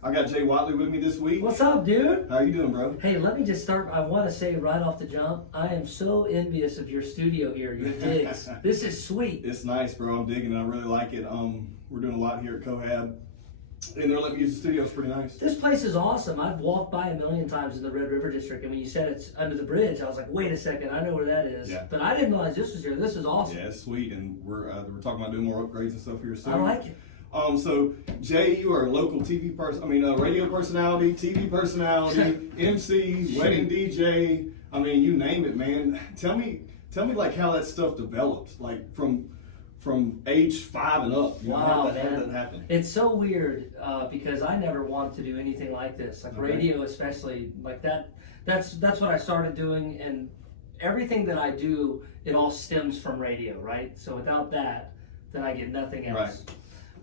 I got Jay Whatley with me this week. What's up, dude? How you doing, bro? Hey, let me just start. I want to say right off the jump, I am so envious of your studio here, your digs. This is sweet. It's nice, bro. I'm digging it. I really like it. We're doing a lot here at Cohab, and they're letting me use the studio. It's pretty nice. This place is awesome. I've walked by a million times in the Red River District, and when you said it's under the bridge, I was like, wait a second, I know where that is. Yeah. But I didn't realize this was here. This is awesome. Yeah, it's sweet, and we're talking about doing more upgrades and stuff here soon. I like it. So Jay, you are a local TV person. Radio personality, TV personality, MC, wedding DJ. I mean, you name it, man. Tell me, like how that stuff developed, like from age 5 and up. You know, Wow, how did man. that happen? It's so weird because I never wanted to do anything like this, like radio especially, like that. That's what I started doing, and everything that I do, it all stems from radio, right? So without that, then I get nothing else. Right.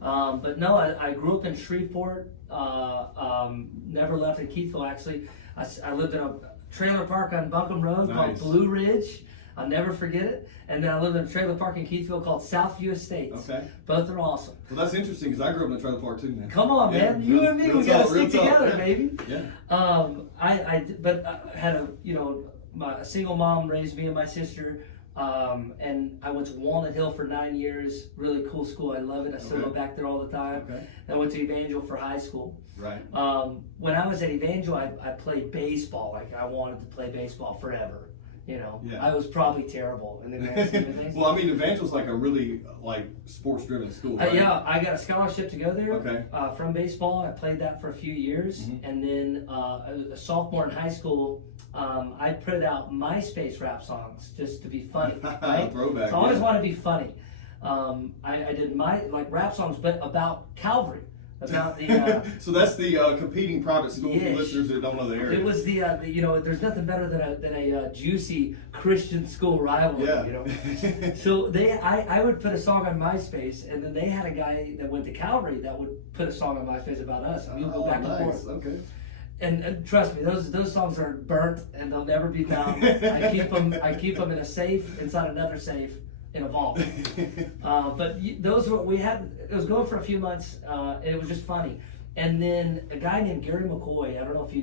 But no, I grew up in Shreveport, never left in Keithville actually. I lived in a trailer park on Buncombe Road called Blue Ridge. I'll never forget it. And then I lived in a trailer park in Keithville called Southview Estates. Okay. Both are awesome. Well, that's interesting because I grew up in a trailer park too, man. Come on, man. You and me, we gotta stick together, baby. Yeah. I had a single mom raised me and my sister. And I went to Walnut Hill for 9 years. Really cool school. I love it. I still go back there all the time. Then I went to Evangel for high school. Right. When I was at Evangel, I played baseball. Like I wanted to play baseball forever. You know, I was probably terrible in the grand scheme of things. Well, I mean, Evangel's like a really sports-driven school. Right? Yeah, I got a scholarship to go there from baseball. I played that for a few years, and then a sophomore in high school, I put out MySpace rap songs just to be funny, right? Throwback. So I always want to be funny. I did rap songs, but about Calvary. About the so that's the competing private school for listeners that don't know the area. It was the there's nothing better than a juicy Christian school rivalry. Yeah. You know. So I would put a song on MySpace, and then they had a guy that went to Calvary that would put a song on MySpace about us, and we would go back and forth. Okay. And trust me, those songs are burnt and they'll never be found. I keep them in a safe inside another safe in a vault. But those were we had. It was going for a few months. And it was just funny. And then a guy named Gary McCoy. I don't know if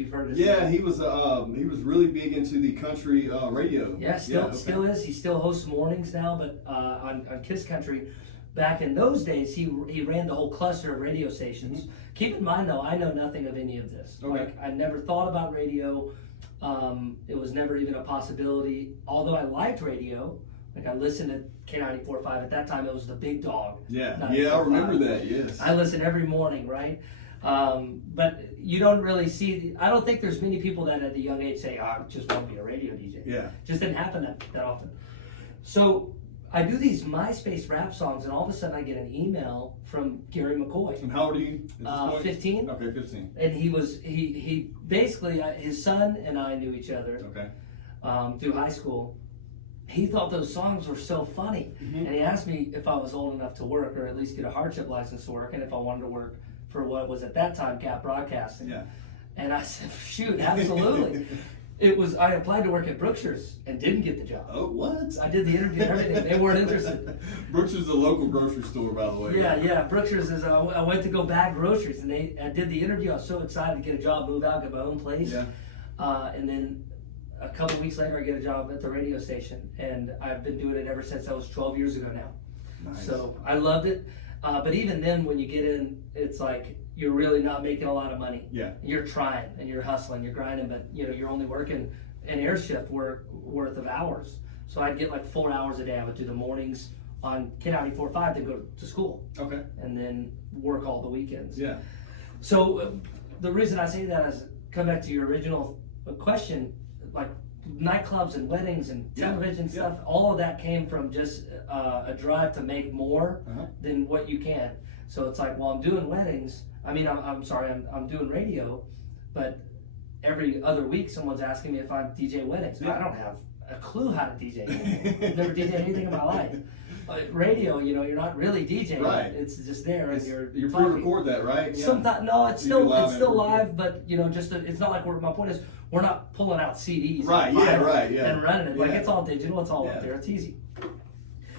you've heard of his name. He was really big into the country radio. Yeah, still is. He still hosts mornings now, but on Kiss Country. Back in those days, he ran the whole cluster of radio stations. Keep in mind, though, I know nothing of any of this. Like I never thought about radio. It was never even a possibility. Although I liked radio. Like I listened to K94.5 at that time. It was the big dog. Yeah, I remember that. Yes, I listened every morning, right? But you don't really see. I don't think there's many people that at a young age say, "I just want to be a radio DJ." Yeah, it just didn't happen that often. So I do these MySpace rap songs, and all of a sudden I get an email from Gary McCoy. And how old are you? 15. Okay, 15. And he basically his son and I knew each other. Through high school. He thought those songs were so funny, and he asked me if I was old enough to work, or at least get a hardship license to work, and if I wanted to work for what was at that time Gap Broadcasting. Yeah. And I said, shoot, absolutely. I applied to work at Brookshire's and didn't get the job. Oh, what? I did the interview and everything. They weren't interested. Brookshire's a local grocery store, by the way. Yeah. Brookshire's is. I went to go bag groceries, and I did the interview. I was so excited to get a job, move out, get my own place. Yeah. And then a couple of weeks later, I get a job at the radio station, and I've been doing it ever since. That was 12 years ago now. Nice. So I loved it. But even then, when you get in, it's like you're really not making a lot of money. Yeah. You're trying and you're hustling, you're grinding, but you're only working an air shift worth of hours. So I'd get like 4 hours a day. I would do the mornings on K94.5 to go to school. Okay. And then work all the weekends. Yeah. So the reason I say that is come back to your original question. Like nightclubs and weddings and television stuff, all of that came from just a drive to make more than what you can. So it's like, well, I'm doing weddings. I mean, I'm sorry, I'm doing radio, but every other week someone's asking me if I'm DJ weddings. I don't have a clue how to DJ. I've never DJed anything in my life. Radio, you're not really DJing. Right. It's just there, and you pre-record that, right? Yeah. Sometimes no, it's still live, but just it's not like my point is we're not pulling out CDs, right? And running it like it's all digital. It's all up there. It's easy.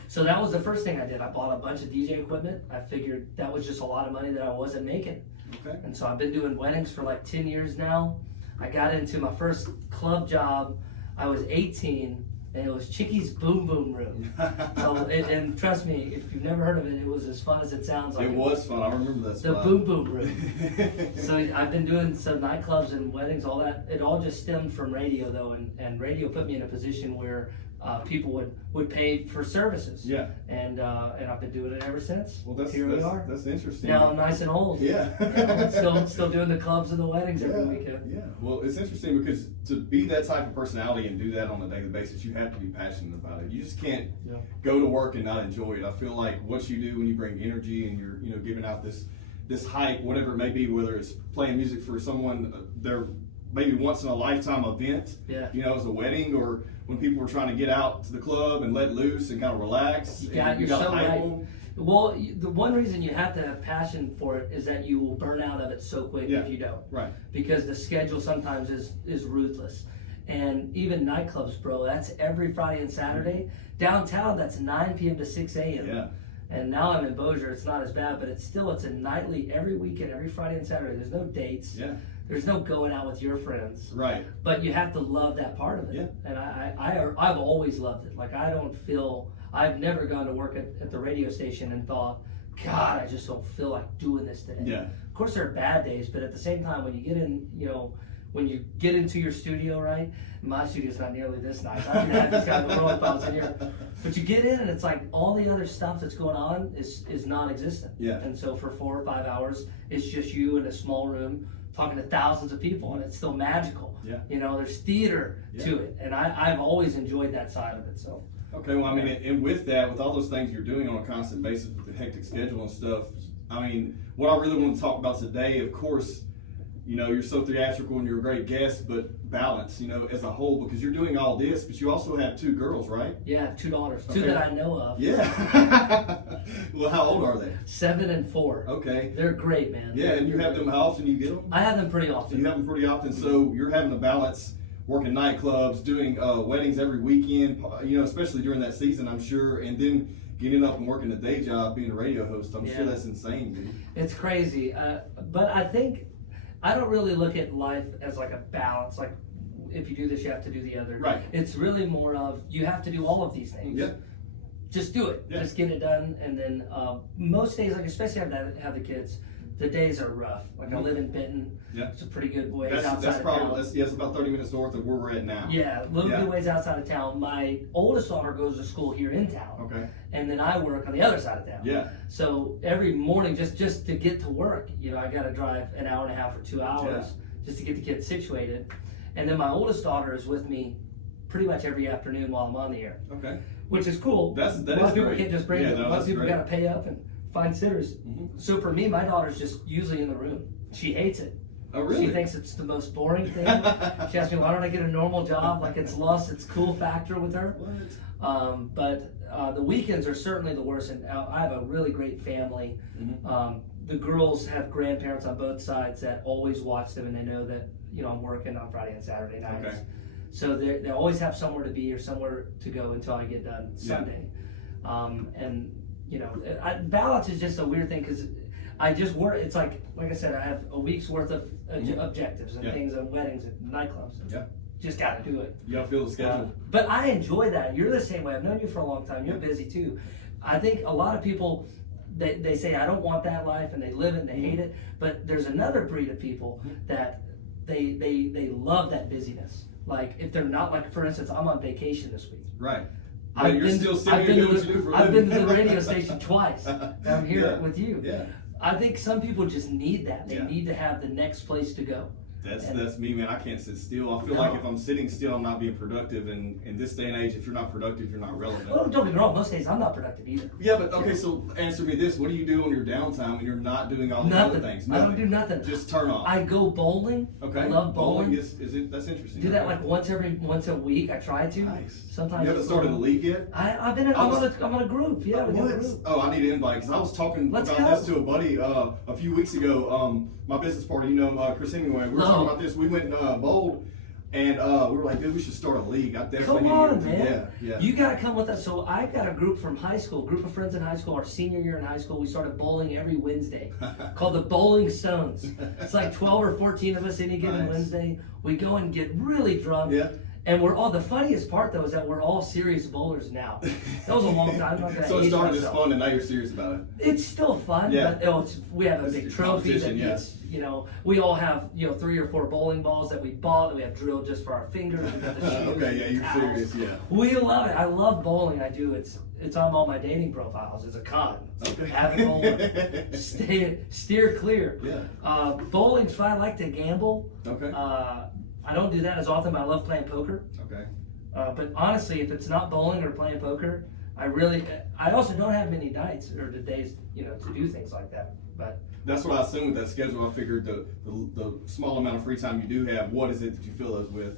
So that was the first thing I did. I bought a bunch of DJ equipment. I figured that was just a lot of money that I wasn't making. Okay. And so I've been doing weddings for like 10 years now. I got into my first club job, I was 18, and it was Chicky's Boom Boom Room. So, and trust me, if you've never heard of it, it was as fun as it sounds like. It was fun, I remember that The spot. Boom Boom Room. So I've been doing some nightclubs and weddings, all that. It all just stemmed from radio though, and radio put me in a position where people would pay for services. Yeah. And I've been doing it ever since. Well, Here we are. That's interesting. Now I'm nice and old. Yeah. Still doing the clubs and the weddings every weekend. Yeah. Well, it's interesting because to be that type of personality and do that on a daily basis, you have to be passionate about it. You just can't go to work and not enjoy it. I feel like what you do when you bring energy and you're giving out this hype, whatever it may be, whether it's playing music for someone, their maybe once in a lifetime event, as a wedding, or when people are trying to get out to the club and let loose and kind of relax. You're so right. Well, the one reason you have to have passion for it is that you will burn out of it so quick if you don't. Right. Because the schedule sometimes is ruthless. And even nightclubs, bro, that's every Friday and Saturday. Downtown, that's 9 p.m. to 6 a.m. Yeah. And now I'm in Bossier, it's not as bad, but it's a nightly, every weekend, every Friday and Saturday. There's no dates. Yeah. There's no going out with your friends. Right. But you have to love that part of it. Yeah. And I've always loved it. Like I've never gone to work at the radio station and thought, God, I just don't feel like doing this today. Yeah. Of course there are bad days, but at the same time when you get in, when you get into your studio, right? My studio's not nearly this nice. I'd be the happiest guy in the world if I was in here. But you get in and it's like all the other stuff that's going on is non-existent. Yeah. And so for 4 or 5 hours, it's just you in a small room talking to thousands of people, and it's still magical. Yeah. There's theater to it, and I've always enjoyed that side of it. So. Okay, well, I mean, and with that, with all those things you're doing on a constant basis with the hectic schedule and stuff, I mean, what I really want to talk about today, of course, you're so theatrical and you're a great guest, but balance, as a whole, because you're doing all this, but you also have 2 girls, right? Yeah, I have 2 daughters, Okay. 2 that I know of. Yeah. Well, how old are they? 7 and 4. Okay. They're great, man. Yeah, and you have them, how often do you get them? I have them pretty often. You have them pretty often, so you're having to balance working nightclubs, doing weddings every weekend, especially during that season, I'm sure, and then getting up and working a day job, being a radio host. I'm sure that's insane, dude. It's crazy, but I think I don't really look at life as like a balance. Like if you do this, you have to do the other. Right. It's really more of you have to do all of these things. Yeah. Just do it. Yeah. Just get it done, and then most days, like especially have the kids, the days are rough. Like I live in Benton. Yeah. It's a pretty good ways That's outside of probably town. it's about 30 minutes north of where we're at now. Yeah, a little bit ways outside of town. My oldest daughter goes to school here in town. Okay. And then I work on the other side of town. Yeah. So every morning, just to get to work, I got to drive an hour and a half or 2 hours just to get the kids situated. And then my oldest daughter is with me pretty much every afternoon while I'm on the air. Okay. Which is cool. That a lot is of people great. can't just bring it. A lot of people great. got to pay up and find sitters. Mm-hmm. So for me, my daughter's just usually in the room. She hates it. Oh, really? She thinks it's the most boring thing. She asks me, why don't I get a normal job? Like it's lost its cool factor with her. What? But the weekends are certainly the worst. And I have a really great family. Mm-hmm. The girls have grandparents on both sides that always watch them, and they know that I'm working on Friday and Saturday nights. Okay. So they always have somewhere to be or somewhere to go until I get done Sunday. Balance is just a weird thing because I just work. It's like I said, I have a week's worth of objectives and things and weddings and nightclubs. Yeah. Just got to do it. You gotta feel the schedule. But I enjoy that. You're the same way. I've known you for a long time. You're busy too. I think a lot of people, they say, I don't want that life, and they live it and they hate it. But there's another breed of people that they love that busyness. Like if they're not, like for instance, I'm on vacation this week. Right. I've you're been still sitting here doing what you do for a I've living. been to the radio station twice. And I'm here with you. Yeah. I think some people just need that. They Yeah. need to have the next place to go. That's me, man. I can't sit still. I feel like if I'm sitting still, I'm not being productive. And in this day and age, if you're not productive, you're not relevant. Well, don't get me wrong. Most days I'm not productive either. Yeah, but okay. So answer me this: what do you do on your downtime when you're not doing all these Nothing. other things? I don't do nothing. Just turn off. I go bowling. Okay. I love bowling. Is it? That's interesting. Do that like once a week. I try to. Nice. Sometimes. You haven't started a league yet? I'm on a group. Yeah. we got a group. Oh, I need an invite because I was talking Let's about go. this to a buddy a few weeks ago. My business partner, Chris Hemingway. We were talking about this. We went and bowled. And we were like, dude, we should start a league. I definitely Come on, need to. man. Yeah. You got to come with us. So I've got a group from high school, group of friends in high school, our senior year in high school. We started bowling every Wednesday called the Bowling Stones. It's like 12 or 14 of us any given Wednesday. We go and get really drunk. Yeah. And we're all, the funniest part though is that we're all serious bowlers now. That was a long time. I'm not gonna So it age started as myself. fun and now you're serious about it. It's still fun, Yeah. but we have a It's big a trophy that competition, yeah. gets, we all have, 3 or 4 bowling balls that we bought that we have drilled just for our fingers. We got the shoes, Okay, yeah, you're towels. serious, yeah. We love it. I love bowling. I do. It's on all my dating profiles. It's a con. Okay. Having bowling. Steer clear. Yeah. Bowling's fun. I like to gamble. Okay. I don't do that as often, but I love playing poker. Okay. But honestly, if it's not bowling or playing poker, I also don't have many nights or the days, to do things like that. But That's what I assumed with that schedule. I figured the small amount of free time you do have, what is it that you fill those with?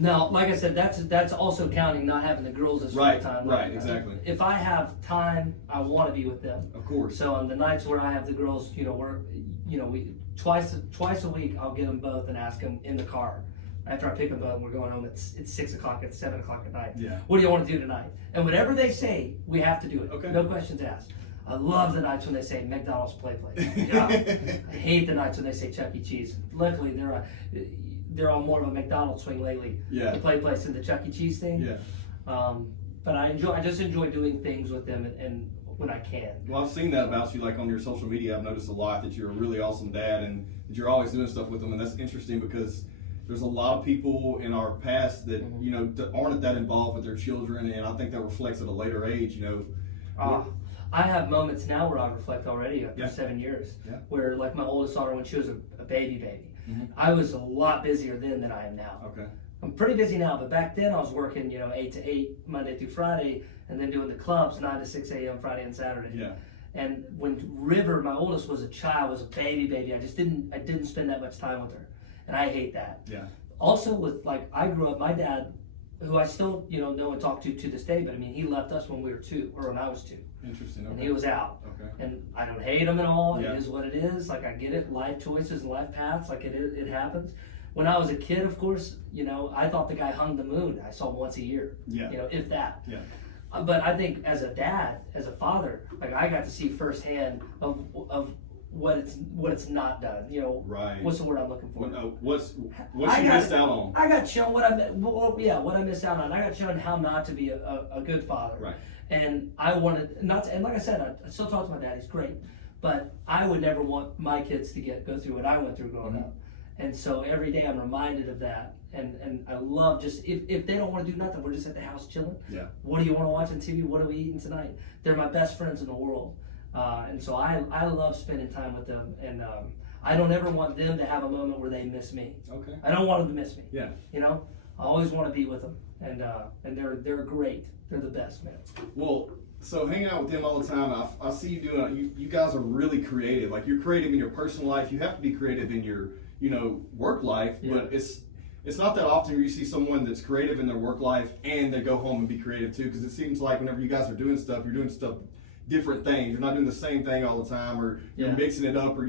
no, like I said, that's also counting not having the girls as free Right, time. right, exactly. If I have time, I want to be with them. Of course. So on the nights where I have the girls, we twice a week I'll get them both and ask them in the car. After I pick them up and we're going home, it's 6 o'clock, it's 7 o'clock at night. Yeah. What do you want to do tonight? And whatever they say, we have to do it. Okay. No questions asked. I love the nights when they say McDonald's play place. Yeah. I hate the nights when they say Chuck E. Cheese. Luckily, they're on more of a McDonald's swing lately. Yeah. The play place and the Chuck E. Cheese thing. Yeah. But I just enjoy doing things with them and when I can. Well, I've seen that about you, like on your social media. I've noticed a lot that you're a really awesome dad and that you're always doing stuff with them, and that's interesting because there's a lot of people in our past that that aren't that involved with their children, and I think that reflects at a later age. I have moments now where I reflect already after 7 years, where like my oldest daughter, when she was a baby, I was a lot busier then than I am now. Okay. I'm pretty busy now, but back then I was working, 8 to 8 Monday through Friday, and then doing the clubs 9 to 6 a.m. Friday and Saturday. Yeah. And when River, my oldest, was a child, was a baby, I didn't spend that much time with her, and I hate that. Yeah. Also, with I grew up, my dad, who I still know and talk to this day, but I mean he left us when we were 2, or when I was 2. Interesting. Okay. And he was out. Okay. And I don't hate him at all. Yeah. It is what it is. Like I get it. Life choices and life paths. Like it happens. When I was a kid, of course, I thought the guy hung the moon. I saw him once a year. Yeah. If that. Yeah. But I think as a dad, as a father, like I got to see firsthand of what it's not done. Right. What's the word I'm looking for? What's you missed out on? I got shown what I missed out on. I got shown how not to be a good father. Right. And I wanted not to, and like I said, I still talk to my dad. He's great, but I would never want my kids to go through what I went through growing up. And so every day I'm reminded of that. And I love just if they don't want to do nothing, we're just at the house chilling. Yeah. What do you want to watch on TV? What are we eating tonight? They're my best friends in the world. And so I love spending time with them, and I don't ever want them to have a moment where they miss me. Okay. I don't want them to miss me. Yeah. I always want to be with them, and they're great. They're the best, man. Well, so hanging out with them all the time, I see you doing. You guys are really creative. Like you're creative in your personal life. You have to be creative in your work life, but it's not that often where you see someone that's creative in their work life and they go home and be creative too. Because it seems like whenever you guys are doing stuff, you're doing stuff. Different things. You're not doing the same thing all the time, or you're mixing it up, or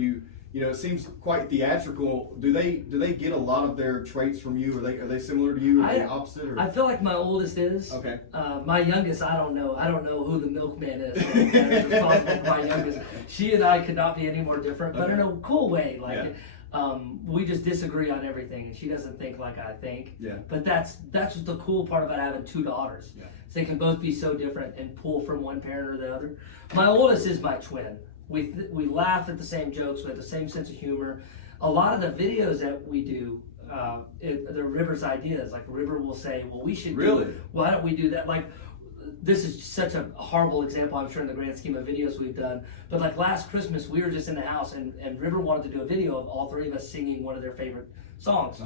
it seems quite theatrical. Do they get a lot of their traits from you? Are they similar to you? Are they opposite? Or? I feel like my oldest is. Okay. My youngest, I don't know who the milkman is. That is responsible for my youngest. She and I could not be any more different, but in a cool way. Like we just disagree on everything, and she doesn't think like I think. Yeah. But that's the cool part about having 2 daughters. Yeah. They can both be so different and pull from one parent or the other. My oldest is my twin. We laugh at the same jokes. We have the same sense of humor. A lot of the videos that we do, they're River's ideas. Like River will say, "Well, we should why don't we do that?" Like this is such a horrible example, I'm sure, in the grand scheme of videos we've done. But like last Christmas, we were just in the house, and River wanted to do a video of all 3 of us singing one of their favorite songs,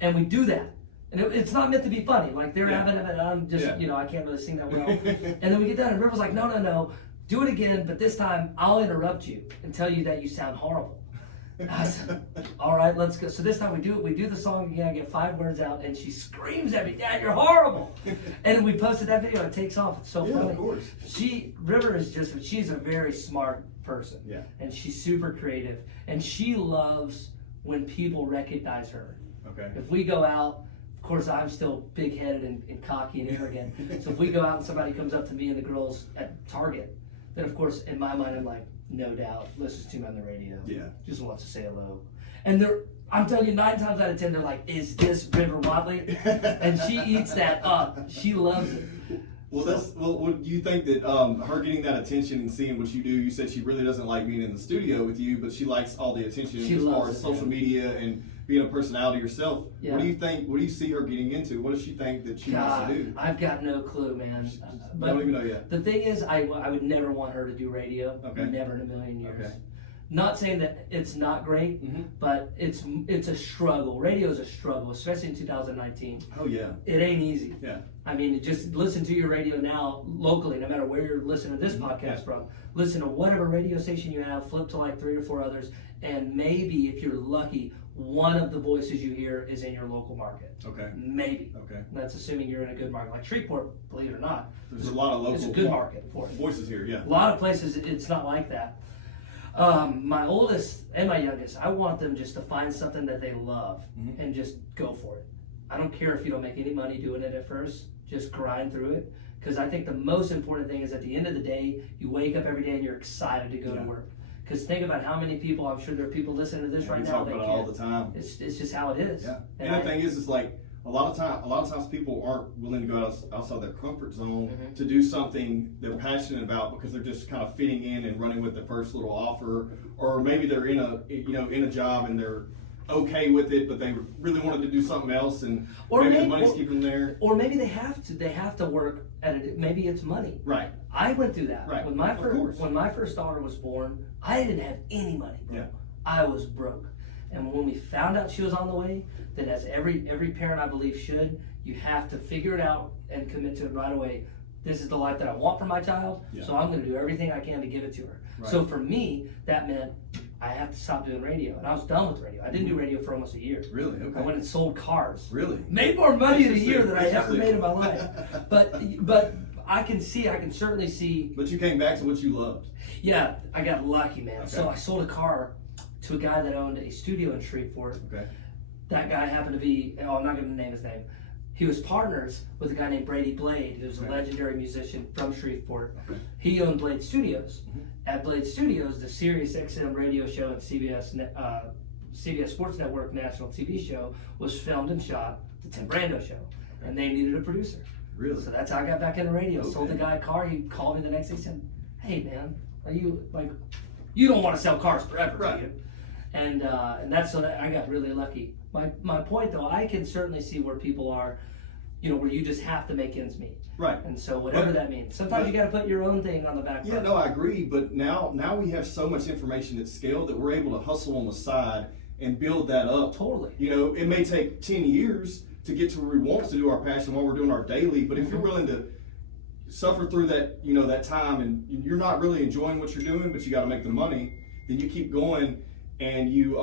and we do that. And it's not meant to be funny. Like they're having it, and I'm just, I can't really sing that well. And then we get done, and River's like, no, do it again, but this time I'll interrupt you and tell you that you sound horrible. I said, all right, let's go. So this time we do the song again. I get 5 words out, and she screams at me, "Dad, you're horrible!" And we posted that video. It takes off. It's so funny. Of course. River is she's a very smart person. Yeah. And she's super creative, and she loves when people recognize her. Okay. If we go out, of course, I'm still big-headed and cocky and arrogant. So if we go out and somebody comes up to me and the girls at Target, then of course, in my mind, I'm like, no doubt, listens to me on the radio. Yeah. Just wants to say hello. And I'm telling you, 9 times out of 10, they're like, is this River Whatley? And she eats that up. She loves it. Well, do you think that her getting that attention and seeing what you do? You said she really doesn't like being in the studio with you, but she likes all the attention as far as social media and being a personality herself. Yeah. What do you think? What do you see her getting into? What does she think that she wants to do? I've got no clue, man. I don't even know yet. The thing is, I would never want her to do radio. Okay. Never in a million years. Okay. Not saying that it's not great, but it's a struggle. Radio is a struggle, especially in 2019. Oh yeah. It ain't easy. Yeah. I mean, just listen to your radio now locally, no matter where you're listening to this podcast from. Listen to whatever radio station you have, flip to like 3 or 4 others, and maybe if you're lucky, one of the voices you hear is in your local market. Okay. Maybe. Okay. That's assuming you're in a good market. Like Shreveport, believe it or not. There's a lot of local. It's a good market for it. Voices here, yeah. A lot of places, it's not like that. My oldest and my youngest, I want them just to find something that they love and just go for it. I don't care if you don't make any money doing it at first, just grind through it. Because I think the most important thing is at the end of the day, you wake up every day and you're excited to go to work. Because think about how many people, I'm sure there are people listening to this right now. We talk about it all the time. It's just how it is. Yeah. And the thing is, it's like, a lot of times people aren't willing to go outside their comfort zone to do something they're passionate about because they're just kind of fitting in and running with the first little offer, or maybe they're in a job and they're okay with it, but they really wanted to do something else, and maybe the money's keeping them there. Or maybe they have to work at it. Maybe it's money. Right. I went through that. Right. When my first daughter was born, I didn't have any money. Bro. Yeah. I was broke. And when we found out she was on the way, then as every parent I believe should, you have to figure it out and commit to it right away. This is the life that I want for my child, so I'm going to do everything I can to give it to her. Right. So for me, that meant I have to stop doing radio, and I was done with radio. I didn't do radio for almost a year. Really? Okay. I went and sold cars. Really? Made more money in a year than I ever made in my life. But I can certainly see. But you came back to what you loved. Yeah, I got lucky, man. Okay. So I sold a car to a guy that owned a studio in Shreveport. Okay. That guy happened to be, I'm not going to name his name. He was partners with a guy named Brady Blade, who's a legendary musician from Shreveport. Okay. He owned Blade Studios. At Blade Studios, the Sirius XM radio show and CBS Sports Network national TV show was filmed and shot, the Tim Brando show. Okay. And they needed a producer. Really? So that's how I got back into radio. Okay. Sold the guy a car. He called me the next day and said, hey man, are you you don't want to sell cars forever, right? Do you? And that's so that I got really lucky. My point though, I can certainly see where people are, where you just have to make ends meet. Right. And so whatever that means. Sometimes you got to put your own thing on the back burner. Yeah, no, I agree. But now we have so much information at scale that we're able to hustle on the side and build that up. Totally. It may take 10 years to get to where we want to do our passion while we're doing our daily. But if you're willing to suffer through that, that time, and you're not really enjoying what you're doing, but you got to make the money, then you keep going. And you,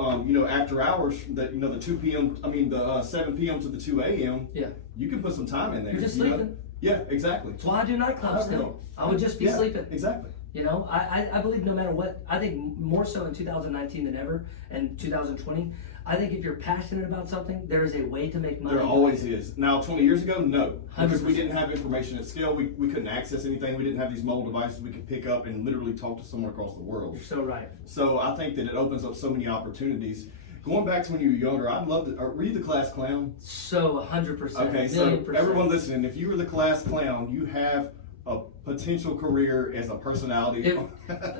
after hours, the 2 p.m. the 7 p.m. to the 2 a.m. Yeah, you can put some time in there. You're just sleeping. Yeah, exactly. That's why I do nightclubs still. I would just be sleeping. Exactly. I believe no matter what, I think more so in 2019 than ever, and 2020. I think if you're passionate about something, there is a way to make money. There always is. Now, 20 years ago, no. 100%. Because we didn't have information at scale. We couldn't access anything. We didn't have these mobile devices we could pick up and literally talk to someone across the world. You're so right. So I think that it opens up so many opportunities. Going back to when you were younger, I'd love to. Were you the class clown? So 100%. Okay, so everyone listening, if you were the class clown, you have a potential career as a personality.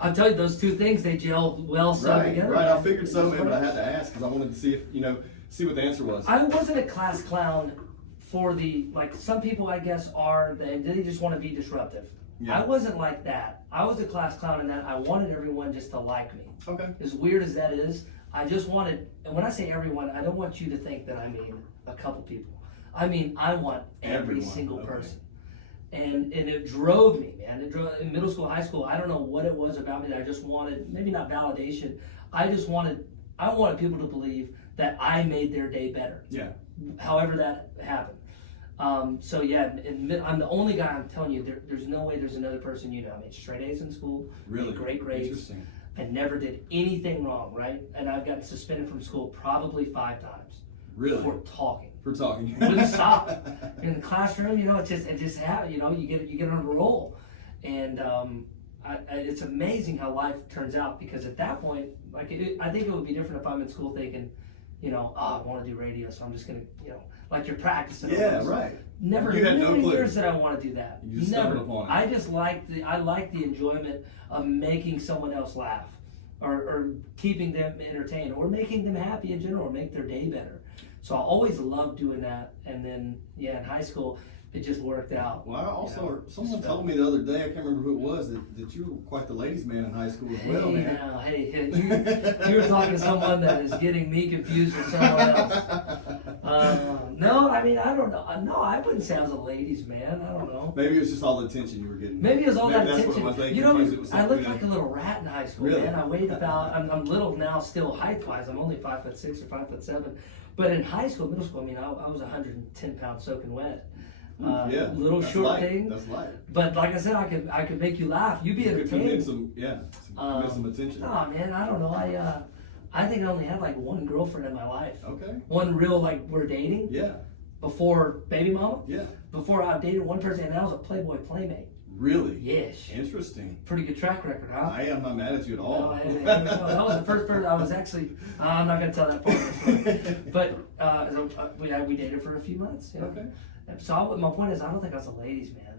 I'll tell you, those two things, they gel well together. Right, I figured so, man, but I had to ask because I wanted to see if, see what the answer was. I wasn't a class clown for some people I guess are, they just want to be disruptive. Yeah. I wasn't like that. I was a class clown in that I wanted everyone just to like me. Okay. As weird as that is, I just wanted, and when I say everyone, I don't want you to think that I mean a couple people. I mean, I want every single person. And it drove me, man. It drove in middle school, high school. I don't know what it was about me that I just wanted, maybe not validation. I wanted people to believe that I made their day better. Yeah. However that happened. So yeah, I'm the only guy. I'm telling you, there's no way there's another person I made straight A's in school. Really? Great grades. Interesting. I never did anything wrong, right? And I've gotten suspended from school probably 5 times. Really? For talking. For talking. Wouldn't stop. In the classroom, you know, it just happens. You know, you get on a roll, and it's amazing how life turns out, because at that point, like I think it would be different if I'm in school thinking, you know, oh, I want to do radio, so I'm just gonna, you know, like you're practicing. Yeah, almost. right. Never You had no in clue. years that I want to do that. You just Never. stumbled upon it. I just like the enjoyment of making someone else laugh, or keeping them entertained, or making them happy in general, or make their day better. So I always loved doing that. And then in high school, it just worked out. Well, I also, you know, someone told me the other day, I can't remember who it was, that you were quite the ladies' man in high school as well, Hey, man. now, hey, you were talking to someone that is getting me confused with someone else. No, I mean, I don't know. No, I wouldn't say I was a ladies' man. I don't know. Maybe it was just all the attention you were getting. Maybe it was all that that's attention. What it was. They You know, confused it with I something looked else. like a little rat in high school, Really? man. I weighed about, I'm little now still height-wise. I'm only 5'6" or 5'7". But in high school, middle school, I mean, I was 110 pounds soaking wet. Yeah, Little that's short light. thing. That's light. But like I said, I could make you laugh. You'd be You could entertained. commit some attention. Oh man, I don't know. I think I only had like one girlfriend in my life. Okay. One real, like, we're dating. Yeah. Before baby mama. Yeah. Before I dated one person, and that was a Playboy playmate. Really? Yes. Interesting. Pretty good track record, huh? I am not mad at you at all. No, that was the first person I was actually. I'm not gonna tell that part of the story. But we dated for a few months. You know? Okay. So my point is, I don't think I was a ladies' man.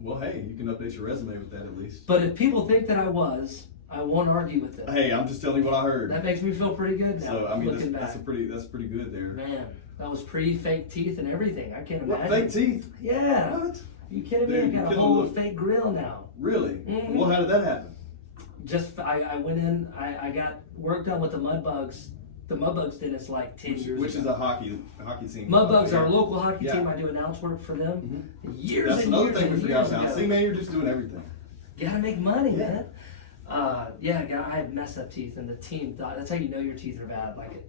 Well, hey, you can update your resume with that at least. But if people think that I was, I won't argue with them. Hey, I'm just telling you what I heard. That makes me feel pretty good now. So I mean, looking that's back. pretty good there. Man, that was pre-fake teeth and everything. I can't What, imagine. fake teeth? Yeah. What? Are you kidding Dude, me? I you're got a killing whole the- fake grill now. Really? Mhm. Well, how did that happen? Just I went in. I got work done with the Mudbugs. The Mudbugs dentist like 10 years Which ago. is a hockey team. Mudbugs, Yeah. our local hockey Yeah. team. I do announce work for them. Years That's and another years thing and we forgot years about. ago. See, man, you're just doing everything. Gotta make money, Yeah. man. I had messed up teeth, and the team thought that's how you know your teeth are bad. Like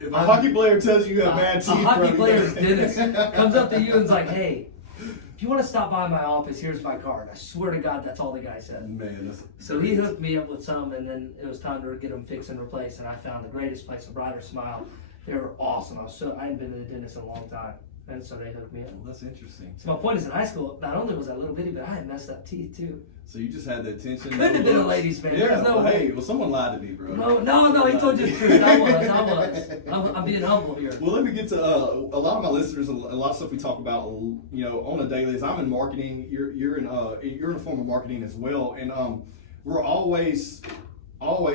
If a hockey player tells you you have bad teeth, a hockey bro, you player's gotta- dentist comes up to you and's like, "Hey, if you want to stop by my office, here's my card." I swear to God, that's all the guy said. Man, that's So he hooked me up with some, and then it was time to get them fixed and replaced. And I found the greatest place, a Brighter Smile. They were awesome. I hadn't been to the dentist in a long time, and so they hooked me up. Well, that's interesting. So my point is, in high school, not only was I little bitty, but I had messed up teeth too. So you just had the attention. Couldn't have been a ladies' man. Yeah. There's no well, way. hey, well, someone lied to me, bro. No, he told you the truth. I was. I'm being humble here. Well, let me get to a lot of my listeners. A lot of stuff we talk about, you know, on a daily. Is I'm in marketing. You're in a form of marketing as well, and we're always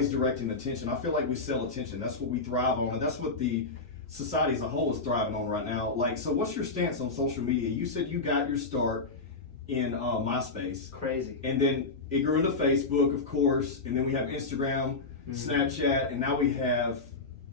directing attention. I feel like we sell attention. That's what we thrive on, and that's what the society as a whole is thriving on right now. Like, so what's your stance on social media? You said you got your start in MySpace. Crazy. And then it grew into Facebook, of course, and then we have Instagram, Snapchat, and now we have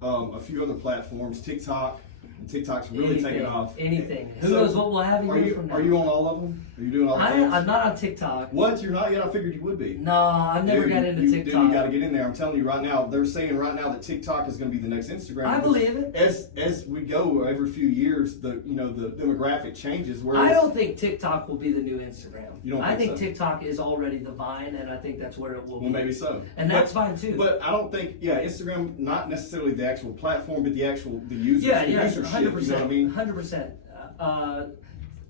a few other platforms, TikTok. And TikTok's really taking off. Anything. Who So, knows what we'll have a year from now? Are you on all of them? Are you doing all the I'm things? not on TikTok. What? You're not yet? I figured you would be. No, I've never got into Dude, TikTok. you got to get in there. I'm telling you right now. They're saying right now that TikTok is going to be the next Instagram. I believe it. As we go every few years, the demographic changes. Whereas, I don't think TikTok will be the new Instagram. You don't I think think so? TikTok is already the Vine, and I think that's where it will be. Well, maybe so. And that's fine too. But I don't think, Instagram, not necessarily the actual platform, but the users. Yeah, the usership, 100%. You know what I mean? 100%.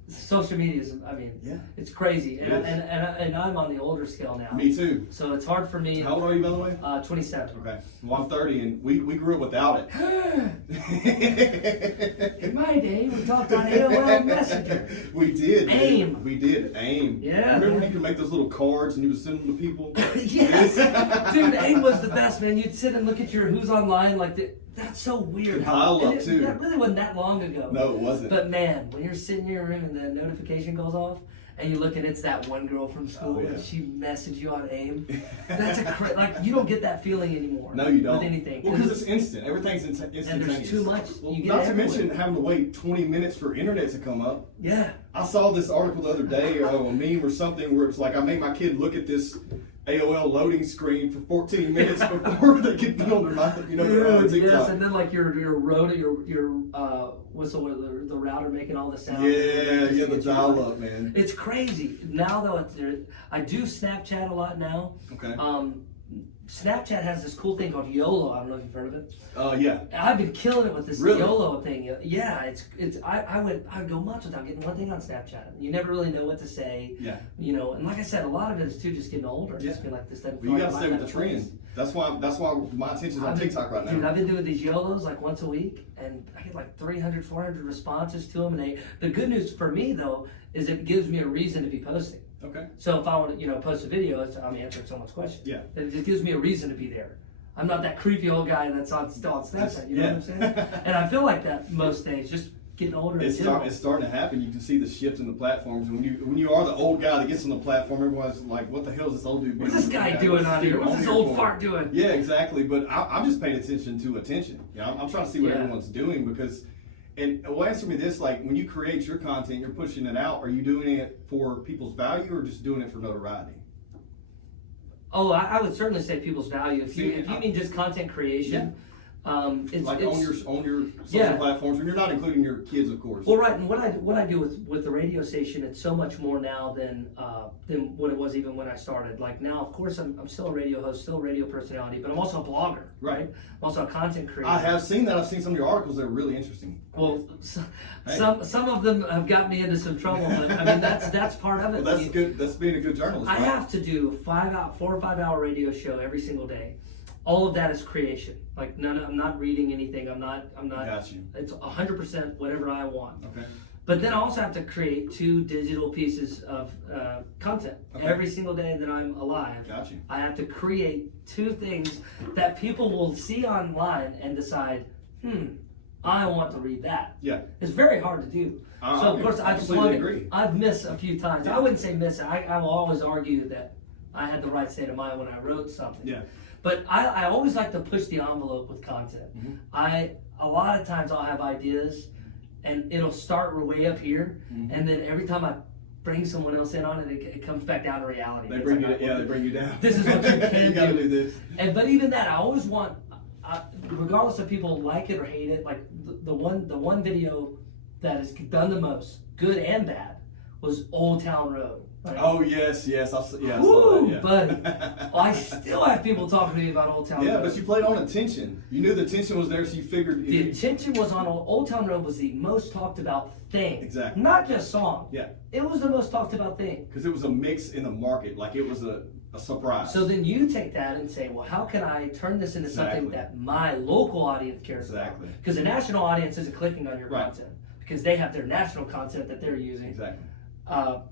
Social media is, Yeah. it's crazy. It And, is. and I'm on the older scale now. Me too. So it's hard for me. How old are you, by the way? 27. Okay. Well, I'm 30, and we grew up without it. In my day, we talked on AOL Messenger. We did. dude. AIM. We did. AIM. Yeah, Remember when man. you could make those little cards and you would send them to people? Yes, dude, AIM was the best, man. You'd sit and look at your who's online, like that's so weird. Dial up, and too. That really wasn't that long ago. No, it wasn't. But man, when you're sitting in your room and the notification goes off, and you look and it's that one girl from school, Oh, yeah. and she messaged you on AIM. That's like you don't get that feeling anymore. No, you don't. With anything. Well, because it's instant. Everything's instantaneous. And there's too much. Well, You get not it to everywhere. mention having to wait 20 minutes for internet to come up. Yeah. I saw this article the other day, or a meme or something, where it's like I made my kid look at this AOL loading screen for 14 minutes before they could get on their Dude, TikTok. yes, and then like your router, your what's the router making all the sound. Yeah, the dial up, man. It's crazy now though. I do Snapchat a lot now. Okay. Snapchat has this cool thing called YOLO. I don't know if you've heard of it. Yeah. I've been killing it with this Really? YOLO thing. Yeah, I'd go months without getting one thing on Snapchat. You never really know what to say. Yeah. You know, and like I said, a lot of it is too just getting older. Yeah. Just being like this doesn't. Well, you gotta stay with the trend. That's why my attention's on TikTok right now. Dude, I've been doing these YOLOs like once a week, and I get like 300, 400 responses to them. And the good news for me though is it gives me a reason to be posting. Okay. So if I want to, post a video, I'm answering someone's question. Yeah. It just gives me a reason to be there. I'm not that creepy old guy that's still on Snapchat. You know what I'm saying? And I feel like that most days, just getting older. It's starting to happen. You can see the shift in the platforms. When you are the old guy that gets on the platform, everyone's like, "What the hell is this old dude doing? What's this guy doing on here? What's this old fart doing?" Yeah, exactly. But I'm just paying attention to attention. You know, I'm trying to see what everyone's doing because. And well, answer me this: like, when you create your content, you're pushing it out. Are you doing it for people's value or just doing it for notoriety? Oh, I would certainly say people's value. If you mean just content creation, it's like on your social platforms, and you're not including your kids, of course. Well, right. And what I do with the radio station, it's so much more now than what it was even when I started. Like now, of course, I'm still a radio host, still a radio personality, but I'm also a blogger. Right. I'm also a content creator. I have seen that. I've seen some of your articles that are really interesting. Well, some of them have got me into some trouble, but I mean that's part of it. Well, that's good. That's being a good journalist. I right? have to do 4 or 5 hour radio show every single day. All of that is creation. Like I'm not reading anything. I'm not. Got you. It's 100% whatever I want. Okay. But then I also have to create 2 digital pieces of content every single day that I'm alive. Got you. I have to create 2 things that people will see online and decide, I want to read that. Yeah. It's very hard to do. So of course I've missed a few times. I wouldn't say miss. I will always argue that I had the right state of mind when I wrote something. Yeah. But I always like to push the envelope with content. A lot of times I'll have ideas and it'll start way up here, and then every time I bring someone else in on it, it comes back down to reality. They bring you down. This is what you can you gotta do this. But even that, I always want, regardless if people like it or hate it, like the one video that has done the most, good and bad, was Old Town Road. Right? Oh yes, I saw that. Yeah. Buddy, I still have people talking to me about Old Town Road. Yeah, but you played on attention. You knew the tension was there, so you figured. The attention was on Old Town Road was the most talked about thing. Exactly. Not just song. Yeah. It was the most talked about thing. Because it was a mix in the market, like it was a surprise. So then you take that and say, well, how can I turn this into something that my local audience cares about? Because the national audience isn't clicking on your content because they have their national content that they're using. Exactly.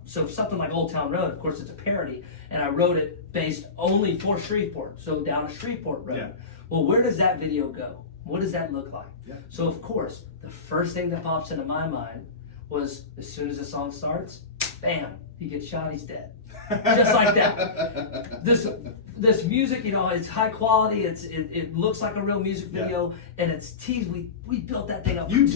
So something like Old Town Road, of course, it's a parody, and I wrote it based only for Shreveport, so down a Shreveport road. Yeah. Well, where does that video go? What does that look like? Yeah. So of course, the first thing that pops into my mind was as soon as the song starts, bam, he gets shot, he's dead. Just like that. This music, it's high quality. It looks like a real music video, and it's teased. We built that thing up. You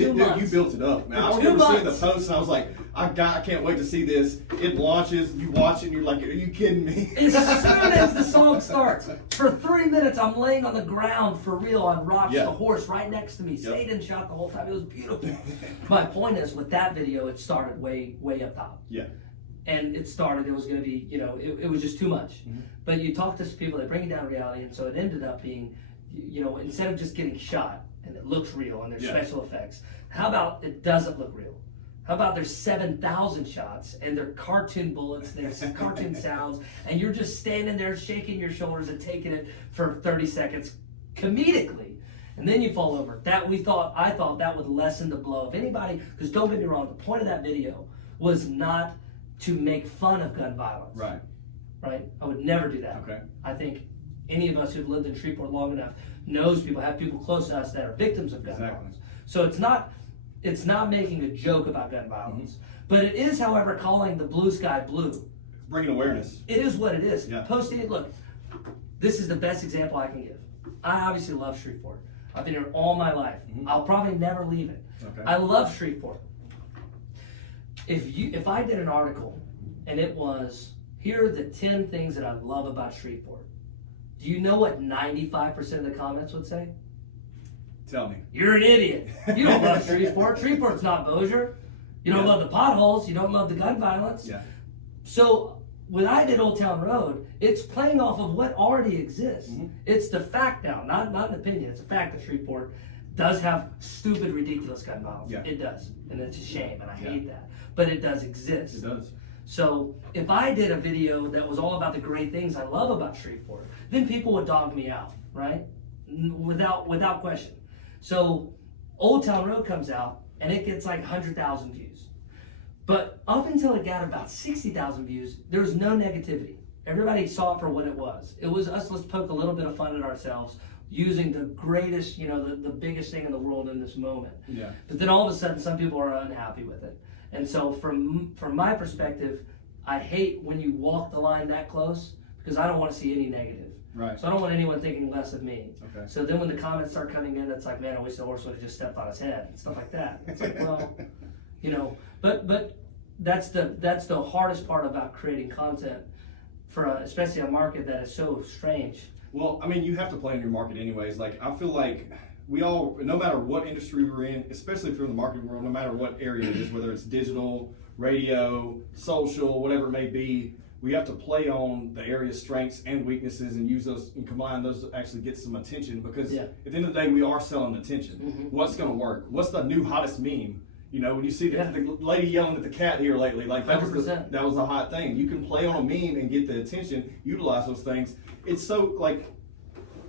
built it up, man. I remember seeing the post, and I was like, I can't wait to see this. It launches. You watch it, and you're like, are you kidding me? As soon as the song starts, for 3 minutes, I'm laying on the ground for real on rocks. The horse right next to me, stayed in shot the whole time. It was beautiful. My point is, with that video, it started way up top. Yeah. And it was going to be, it was just too much. But you talk to some people, they bring it down to reality, and so it ended up being, instead of just getting shot, and it looks real, and there's special effects, how about it doesn't look real? How about there's 7,000 shots, and they're cartoon bullets, there's cartoon sounds, and you're just standing there shaking your shoulders and taking it for 30 seconds comedically. And then you fall over. I thought that would lessen the blow. If anybody, because don't get me wrong, the point of that video was not to make fun of gun violence. Right? I would never do that. Okay. I think any of us who've lived in Shreveport long enough have people close to us that are victims of gun violence. So it's not making a joke about gun violence. But it is, however, calling the blue sky blue. It's bringing awareness. It is what it is. Yeah. Posting it, look, this is the best example I can give. I obviously love Shreveport. I've been here all my life. I'll probably never leave it. Okay. I love Shreveport. If I did an article and it was, here are the 10 things that I love about Shreveport, do you know what 95% of the comments would say? Tell me. You're an idiot. You don't love Shreveport. Shreveport's not Bossier. You don't love the potholes. You don't love the gun violence. Yeah. So when I did Old Town Road, it's playing off of what already exists. It's the fact now, not an opinion. It's a fact that Shreveport does have stupid, ridiculous gun violence. Yeah. It does, and it's a shame, and I hate that. But it does exist. It does. So if I did a video that was all about the great things I love about Shreveport, then people would dog me out, right? Without question. So Old Town Road comes out, and it gets like 100,000 views. But up until it got about 60,000 views, there was no negativity. Everybody saw it for what it was. It was us, let's poke a little bit of fun at ourselves, using the greatest, the biggest thing in the world in this moment. Yeah. But then all of a sudden, some people are unhappy with it. And so from my perspective, I hate when you walk the line that close, because I don't want to see any negative. Right. So I don't want anyone thinking less of me. Okay. So then when the comments start coming in, it's like, man, I wish the horse would have just stepped on his head and stuff like that. It's like, well, but that's the hardest part about creating content for especially a market that is so strange. Well, I mean, you have to play in your market anyways. Like, I feel like we all, no matter what industry we're in, especially if you're in the marketing world, no matter what area it is, whether it's digital, radio, social, whatever it may be, we have to play on the area's strengths and weaknesses and use those and combine those to actually get some attention, because at the end of the day, we are selling attention. What's going to work? What's the new hottest meme? When you see the lady yelling at the cat here lately, like that was the hot thing. You can play on a meme and get the attention, utilize those things. It's so, like,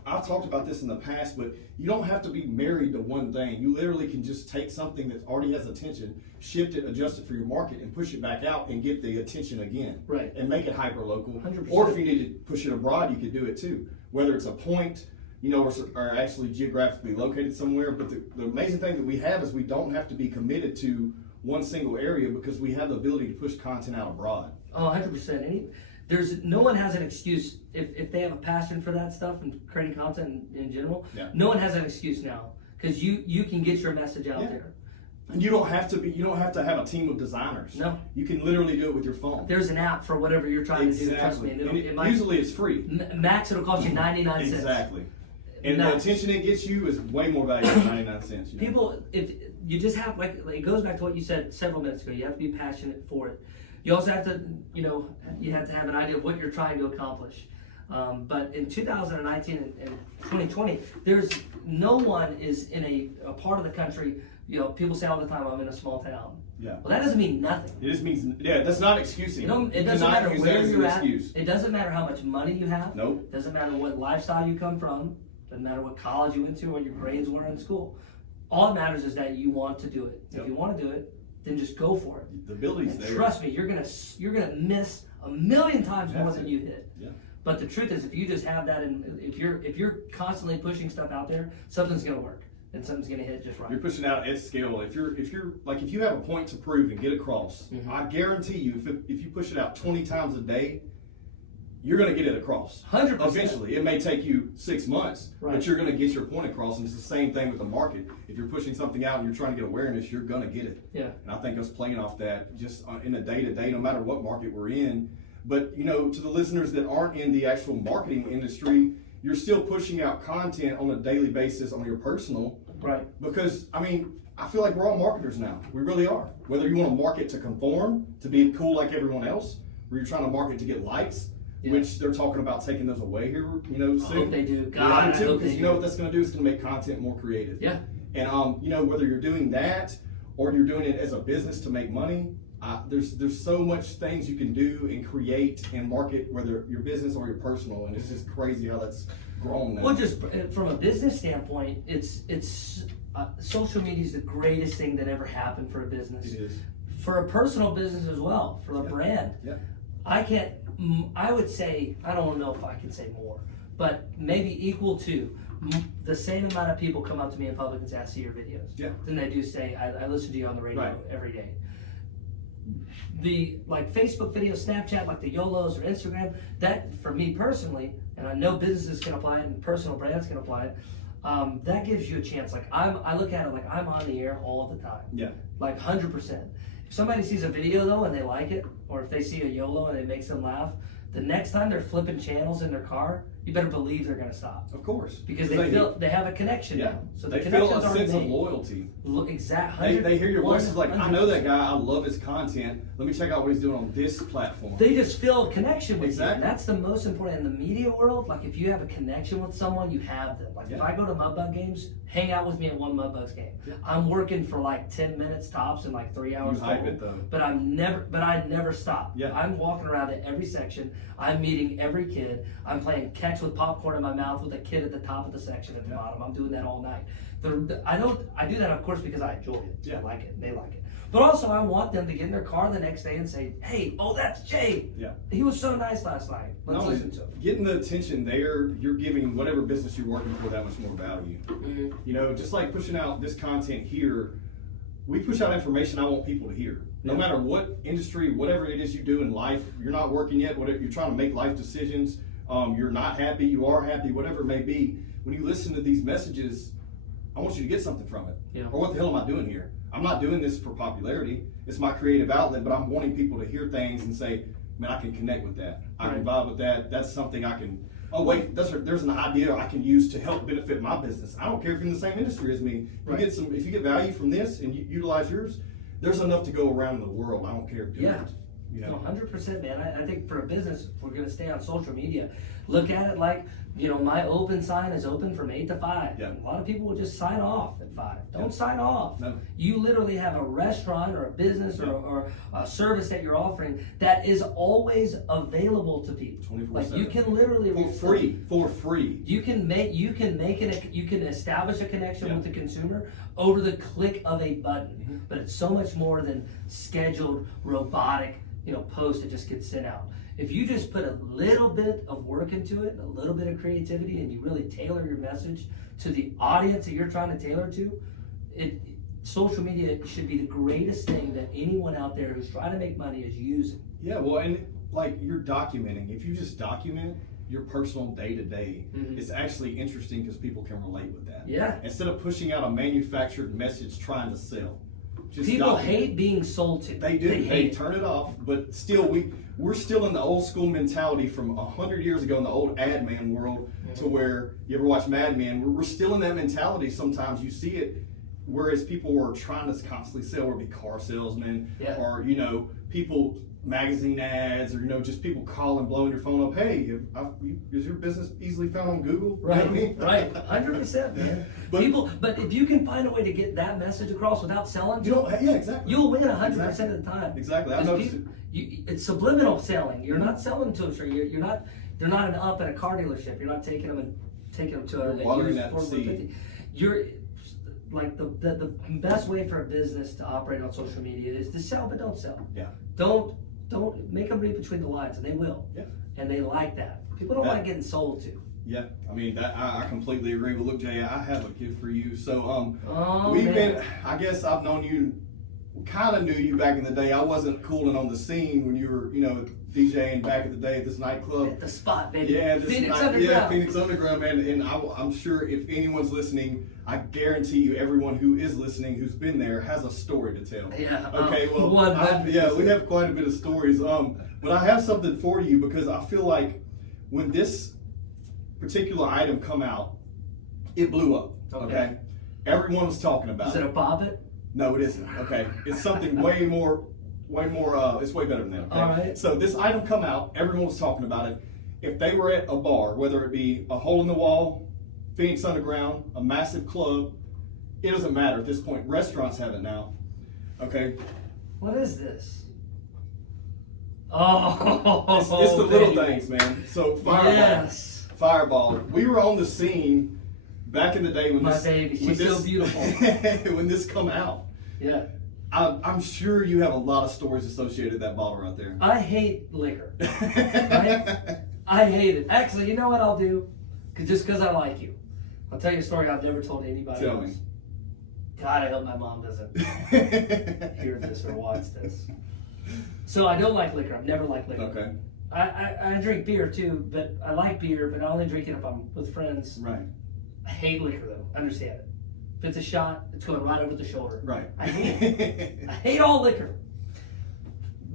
I've talked about this in the past, but you don't have to be married to one thing. You literally can just take something that already has attention, shift it, adjust it for your market, and push it back out and get the attention again. Right. And make it hyper local. 100%. Or if you need to push it abroad, you could do it too. Whether it's a point, or actually geographically located somewhere. But the amazing thing that we have is we don't have to be committed to one single area, because we have the ability to push content out abroad. Oh, 100%. No one has an excuse if they have a passion for that stuff and creating content in general. Yeah. No one has an excuse now, because you can get your message out there. And you don't have to have a team of designers. No. You can literally do it with your phone. There's an app for whatever you're trying to do. Trust me. Usually it's free. Max, it'll cost you 99 cents. Exactly. And the attention it gets you is way more valuable than 99 cents. People, if you just have, like, it goes back to what you said several minutes ago. You have to be passionate for it. You also have to, you have to have an idea of what you're trying to accomplish. But in 2019 and 2020, no one is in a part of the country. People say all the time, I'm in a small town. Yeah. Well, that doesn't mean nothing. It just means, that's not excusing. It doesn't matter where you're at. Excuse. It doesn't matter how much money you have. Nope. It doesn't matter what lifestyle you come from. Doesn't matter what college you went to or what your grades were in school. All that matters is that you want to do it. Yep. If you want to do it, then just go for it. The ability's there. Trust me, you're gonna miss a million times more than you hit. Yeah. But the truth is, if you just have that, and if you're constantly pushing stuff out there, something's gonna work and something's gonna hit just right. You're pushing out at scale. If you have a point to prove and get across, I guarantee you, if you push it out 20 times a day, you're going to get it across. 100%. Eventually. It may take you 6 months, but you're going to get your point across. And it's the same thing with the market. If you're pushing something out and you're trying to get awareness, you're going to get it. Yeah. And I think us playing off that just in the day-to-day, no matter what market we're in. But, to the listeners that aren't in the actual marketing industry, you're still pushing out content on a daily basis on your personal. Right. Because, I feel like we're all marketers now. We really are. Whether you want to market to conform, to be cool like everyone else, or you're trying to market to get likes, which they're talking about taking those away here, soon. I hope they do. God, I I do too, hope because they you know do. what that's going to do? It's going to make content more creative. Yeah. And whether you're doing that or you're doing it as a business to make money, there's so much things you can do and create and market, whether your business or your personal, and it's just crazy how that's grown now. Well, just from a business standpoint, it's social media is the greatest thing that ever happened for a business. It is. For a personal business as well, for a brand. Yeah. I would say, I don't know if I can say more, but maybe equal to the same amount of people come up to me in public and say, I see your videos. Yeah. Than they do say, I listen to you on the radio every day. The Facebook videos, Snapchat, like the YOLOs or Instagram, that for me personally, and I know businesses can apply it and personal brands can apply it, that gives you a chance. I look at it like I'm on the air all the time. Yeah. 100%. If somebody sees a video though and they like it, or if they see a YOLO and it makes them laugh, the next time they're flipping channels in their car, you better believe they're going to stop. Of course. Because they have a connection now. So the they feel a connections sense are of loyalty. Exactly. They hear your voices like, I know that guy, I love his content. Let me check out what he's doing on this platform. They just feel a connection with Exactly. you. That's the most important. In the media world, like if you have a connection with someone, you have them. Like if I go to Mudbug games, hang out with me at one Mudbugs game. I'm working for like 10 minutes tops and like 3 hours. You hype it though. But I never stop. Yeah. I'm walking around at every section. I'm meeting every kid. I'm playing catch with popcorn in my mouth with a kid at the top of the section at the bottom. I'm doing that all night. I do that of course because I enjoy it. Yeah. I like it. They like it. But also I want them to get in their car the next day and say, hey, oh, that's Jay. Yeah. He was so nice last night. Let's listen to him. Getting the attention there, you're giving whatever business you're working for that much more value. Mm-hmm. You know, just like pushing out this content here, we push out information I want people to hear. No matter what industry, whatever it is you do in life, you're not working yet, whatever, you're trying to make life decisions, you're not happy, you are happy, whatever it may be. When you listen to these messages, I want you to get something from it. Yeah. Or what the hell am I doing here? I'm not doing this for popularity. It's my creative outlet, but I'm wanting people to hear things and say, man, I can connect with that. I can vibe with that. That's something I can, oh wait, there's an idea I can use to help benefit my business. I don't care if you're in the same industry as me. If you get value from this and you utilize yours, there's enough to go around in the world. I don't care. Do it. You know? 100%, man. I think for a business, if we're going to stay on social media, look at it like, you know, my open sign is open from 8 to 5. Yeah. A lot of people will just sign off at 5. Don't sign off. No. You literally have a restaurant or a business or a service that you're offering that is always available to people. 24/7. Like you can literally for free. You can establish a connection with the consumer over the click of a button. But it's so much more than scheduled robotic, post that just gets sent out. If you just put a little bit of work into it, a little bit of creativity, and you really tailor your message to the audience that you're trying to tailor to, social media should be the greatest thing that anyone out there who's trying to make money is using. Yeah, well, and like you're documenting. If you just document your personal day-to-day, it's actually interesting because people can relate with that. Yeah. Instead of pushing out a manufactured message trying to sell. People hate being sold to. They do. They turn it off, but still, we're still in the old school mentality from 100 years ago in the old ad man world to where you ever watch Mad Men. We're still in that mentality. Sometimes you see it, whereas people were trying to constantly sell, whether it be car salesmen or people magazine ads, or just people calling, blowing your phone up. Hey, is your business easily found on Google? Right, right, 100%, man. But if you can find a way to get that message across without selling, exactly. You'll win 100% of the time. Exactly. I noticed it's subliminal selling. You're not selling to them. They're not an up at a car dealership. You're not taking them to a watering used that Ford seed. 150. You're like the best way for a business to operate on social media is to sell, but don't sell. Yeah. Don't make them read between the lines, and they will. Yeah. And they like that. People don't like getting sold to. Yeah, I mean I completely agree. Well, look, Jay, I have a gift for you. So I guess I've known you, kind of knew you back in the day. I wasn't cooling on the scene when you were, DJing back in the day at this nightclub. At the spot, baby. Yeah, Phoenix Underground. Yeah, Phoenix Underground, man. And I'm sure if anyone's listening, I guarantee you, everyone who is listening who's been there has a story to tell. Yeah. Okay. Well, 100%. we have quite a bit of stories. But I have something for you because I feel like when this particular item come out, it blew up. Okay. Everyone was talking about it. Is it a bobbit? No, it isn't. Okay. It's something way more, it's way better than that. Okay? All right. So this item come out, everyone was talking about it. If they were at a bar, whether it be a hole in the wall, Phoenix Underground, a massive club, it doesn't matter at this point. Restaurants have it now. Okay. What is this? Oh, it's the little things, man. So Fireball. Yes. Fireball. We were on the scene back in the day when my baby, she's so beautiful. When this come out. Yeah. I'm sure you have a lot of stories associated with that bottle right there. I hate liquor. Right? I hate it. Actually, you know what I'll do? Just because I like you. I'll tell you a story I've never told anybody Tell else. me. God, I hope my mom doesn't hear this or watch this. So I don't like liquor. I've never liked liquor. Okay. I drink beer too, but I like beer, but I only drink it if I'm with friends. Right. I hate liquor though. Understand it. If it's a shot, it's going right over the shoulder. Right. I hate it. I hate all liquor.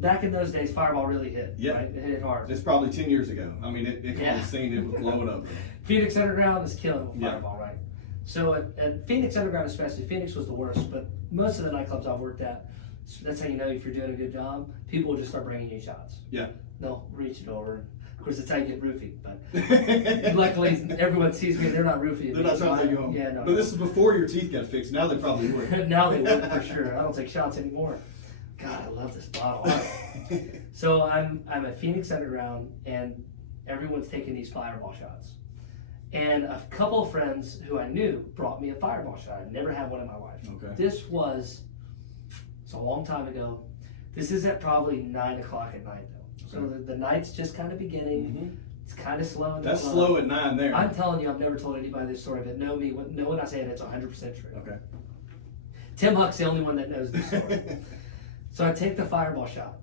back in those days, Fireball really hit. Yeah. Right? It hit hard. It's probably 10 years ago. I mean, it came on the scene, it was blowing up. Phoenix Underground is killing with Yeah. Fireball, right? So at Phoenix Underground especially, Phoenix was the worst, but most of the nightclubs I've worked at, that's how you know if you're doing a good job. People will just start bringing you shots. Yeah. They'll reach it over. Of course, that's how you get roofied, but luckily everyone sees me. They're not roofied. They're not trying to take you home. Yeah, no. But this is before your teeth got fixed. Now they probably would. Now they would for sure. I don't take shots anymore. God, I love this bottle. So I'm at Phoenix Underground, and everyone's taking these Fireball shots. And a couple of friends who I knew brought me a Fireball shot. I'd never had one in my life. Okay. This was a long time ago. This is at probably 9 o'clock at night, though. So the night's just kind of beginning. Mm-hmm. It's kind of slow. In the That's club. slow at 9 there. I'm telling you, I've never told anybody this story, but know me. Know when I say it, it's 100% true. Okay. Tim Huck's the only one that knows this story. So I take the Fireball shot.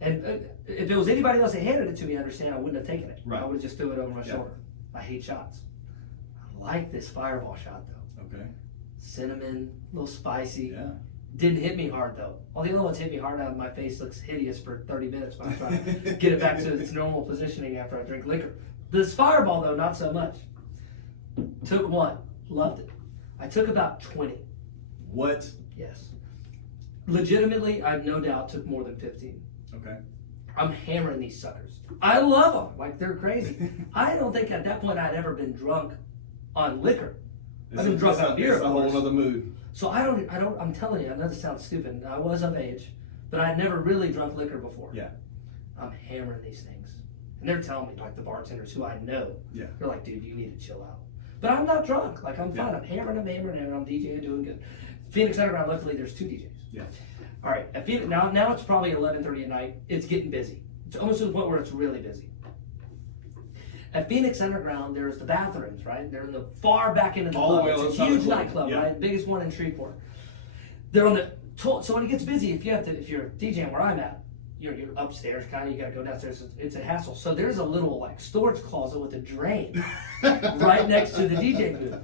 And if it was anybody else that handed it to me, I understand I wouldn't have taken it. Right. I would have just threw it over my shoulder. I hate shots. I like this Fireball shot, though. Okay. Cinnamon, a little spicy. Yeah. Didn't hit me hard, though. All the other ones hit me hard out. My face looks hideous for 30 minutes when I try to get it back to its normal positioning after I drink liquor. This Fireball, though, not so much. Took one. Loved it. I took about 20. What? Yes. Legitimately, I no doubt took more than 15. Okay. I'm hammering these suckers. I love them. Like, they're crazy. I don't think at that point I'd ever been drunk on liquor. I've been drunk on beer, It's a whole other mood. So I'm telling you, I know this sounds stupid. I was of age, but I'd never really drunk liquor before. Yeah. I'm hammering these things. And they're telling me, like the bartenders who I know, Yeah. they're like, dude, you need to chill out. But I'm not drunk. Like, I'm fine. I'm hammering, and I'm DJing, doing good. Phoenix Underground, luckily, there's 2 DJs. Yeah. All right. At Phoenix, now it's probably 11:30 at night. It's getting busy. It's almost to the point where it's really busy. At Phoenix Underground, there's the bathrooms, right? They're in the far back end of the club. It's a huge nightclub, right? Biggest one in Shreveport. They're on the so when it gets busy, if you're DJing where I'm at, you're upstairs, kind of. You got to go downstairs. It's a hassle. So there's a little like storage closet with a drain right next to the DJ booth,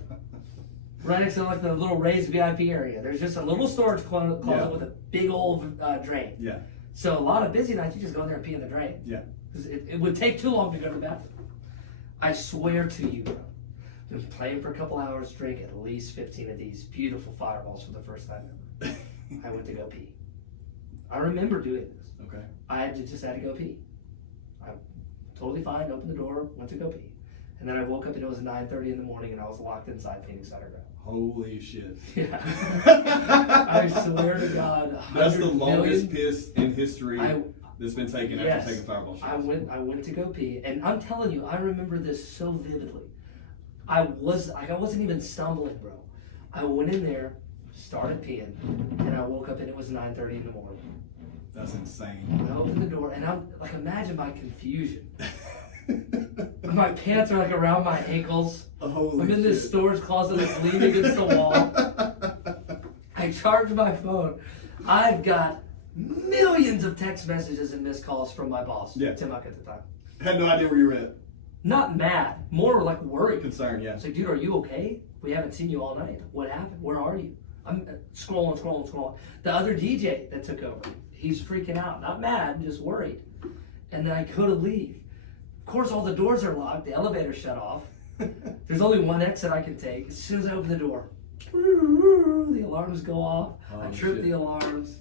right next to like the little raised VIP area. There's just a little storage closet with a big old drain. Yeah. So a lot of busy nights, you just go in there and pee in the drain. Yeah. It would take too long to go to the bathroom. I swear to you, bro. Been playing for a couple hours, drink at least 15 of these beautiful Fireballs for the first time ever. I went to go pee. I remember doing this. Okay. I just had to go pee. I totally fine, opened the door, went to go pee. And then I woke up and it was 9:30 in the morning and I was locked inside Phoenix Underground. Holy shit. Yeah. I swear to God. That's the 100 longest million. piss in history that's been taken after taking Fireball shots. I went to go pee, and I'm telling you, I remember this so vividly. I wasn't even stumbling, bro. I went in there, started peeing, and I woke up and it was 9:30 in the morning. That's insane. I opened the door, and I'm like, imagine my confusion. My pants are like around my ankles. Holy I'm in this shit. storage closet that's leaning against the wall. I charge my phone. I've got millions of text messages and missed calls from my boss, Tim Huck at the time. Had no idea where you were at. Not mad, more like worried. Concerned, yeah. It's like, dude, are you okay? We haven't seen you all night. What happened? Where are you? I'm scrolling. The other DJ that took over, he's freaking out. Not mad, just worried. And then I go to leave. Of course, all the doors are locked. The elevator's shut off. There's only one exit I can take. As soon as I open the door, the alarms go off. I trip the alarms.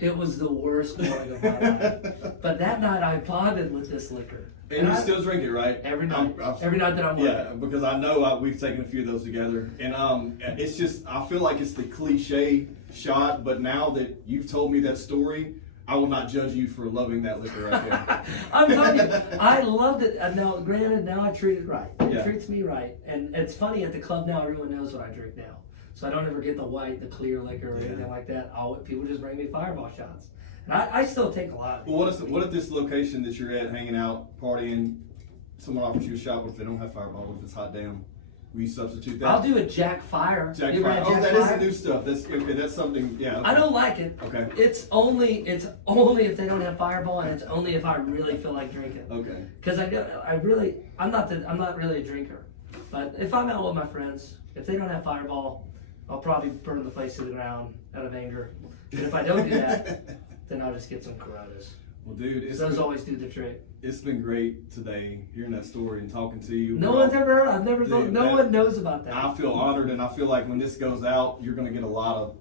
It was the worst morning of my life. But that night I bonded with this liquor. And you still drink it, right? Every night. Every night that I'm working. Yeah, because I know we've taken a few of those together. And it's just, I feel like it's the cliche shot, but now that you've told me that story, I will not judge you for loving that liquor right there. I'm telling you, I loved it. Now, granted, now I treat it right. It Yeah. treats me right. And it's funny, at the club now, everyone knows what I drink now. So I don't ever get the white, the clear liquor or anything like that. People just bring me Fireball shots. And I still take a lot of it. Well, what if this location that you're at, hanging out, partying, someone offers you a shot? What if they don't have Fireball? What if it's hot damn? Will you substitute that? I'll do a Jack Fire. Jack You ever Fire. had Oh, Jack that is Fire? the new stuff. That's something. Yeah. Okay. I don't like it. Okay. It's only if they don't have Fireball, and it's only if I really feel like drinking. Okay. Because I'm not really a drinker. But if I'm out with my friends, if they don't have Fireball, I'll probably burn the place to the ground out of anger. And if I don't do that, then I'll just get some Coronas. Well, dude, Those always do the trick. It's been great today hearing that story and talking to you. No one's ever heard. I've never thought. No one knows about that. I feel honored, and I feel like when this goes out, you're going to get a lot of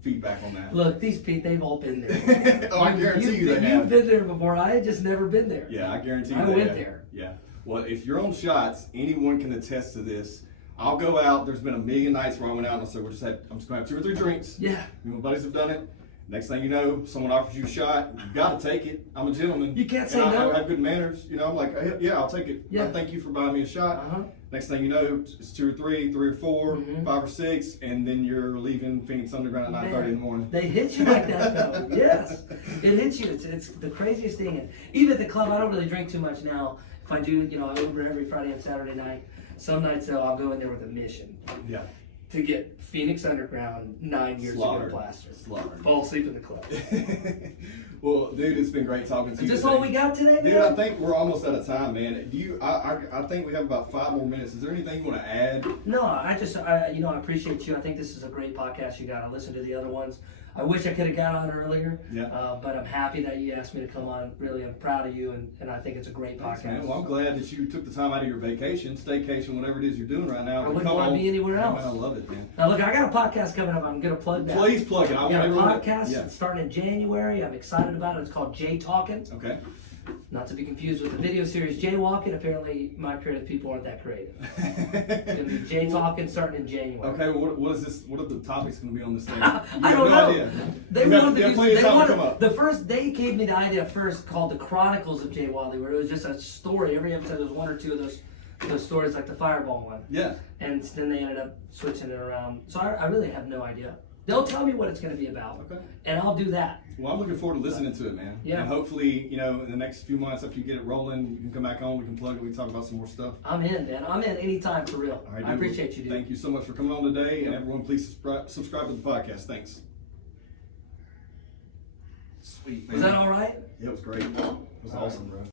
feedback on that. Look, these people, they've all been there. I guarantee you they have. You've been there before. I had just never been there. Yeah, I guarantee you. I went there. Yeah. Well, if you're on shots, anyone can attest to this. I'll go out. There's been a million nights where I went out and I said, I'm just going to have 2 or 3 drinks. Yeah. Me and my buddies have done it. Next thing you know, someone offers you a shot. You got to take it. I'm a gentleman. You can't say and no. I have good manners. I'm like, hey, yeah, I'll take it. Yeah. Thank you for buying me a shot. Next thing you know, it's 2 or 3, 3 or 4, 5 or 6, and then you're leaving Phoenix Underground at 9:30 in the morning. They hit you like that, though. Yes, it hits you. It's the craziest thing. And even at the club, I don't really drink too much now. If I do, I Uber every Friday and Saturday night. Some nights, though, I'll go in there with a mission. Yeah. To get Phoenix Underground 9 years ago plastered. Fall asleep in the club. Well, dude, it's been great talking to you. Is this all we got today, dude? Man? I think we're almost out of time, man. I think we have about 5 more minutes. Is there anything you want to add? No, I appreciate you. I think this is a great podcast you got. I listened to the other ones. I wish I could have got on earlier. Yeah. But I'm happy that you asked me to come on. Really, I'm proud of you, and I think it's a great podcast. Man. Well, I'm glad that you took the time out of your vacation, staycation, whatever it is you're doing right now. I wouldn't want to be anywhere else. Man, I love it, man. Now, look, I got a podcast coming up. I'm going to plug that. Please plug it. I got a podcast. It's starting in January. I'm excited about it. It's called Jay Talkin'. Okay. Not to be confused with the video series Jaywalking. Apparently, my creative people aren't that creative. It's going to be Jay Talkin' starting in January. Okay, well, what is this? What are the topics going to be on this thing? I don't know. Idea. They wanted the first. They gave me the idea first called the Chronicles of Jay Whatley, where it was just a story. Every episode was 1 or 2 of those stories, like the Fireball one. Yeah. And then they ended up switching it around. So I really have no idea. They'll tell me what it's going to be about. Okay. And I'll do that. Well, I'm looking forward to listening to it, man. Yeah. And hopefully, in the next few months, after you get it rolling, you can come back on, we can plug it, we can talk about some more stuff. I'm in, man. I'm in anytime, for real. All right, I appreciate you, dude. Thank you so much for coming on today, and everyone, please subscribe to the podcast. Thanks. Sweet, man. Was that all right? Yeah, it was great. It was awesome, bro.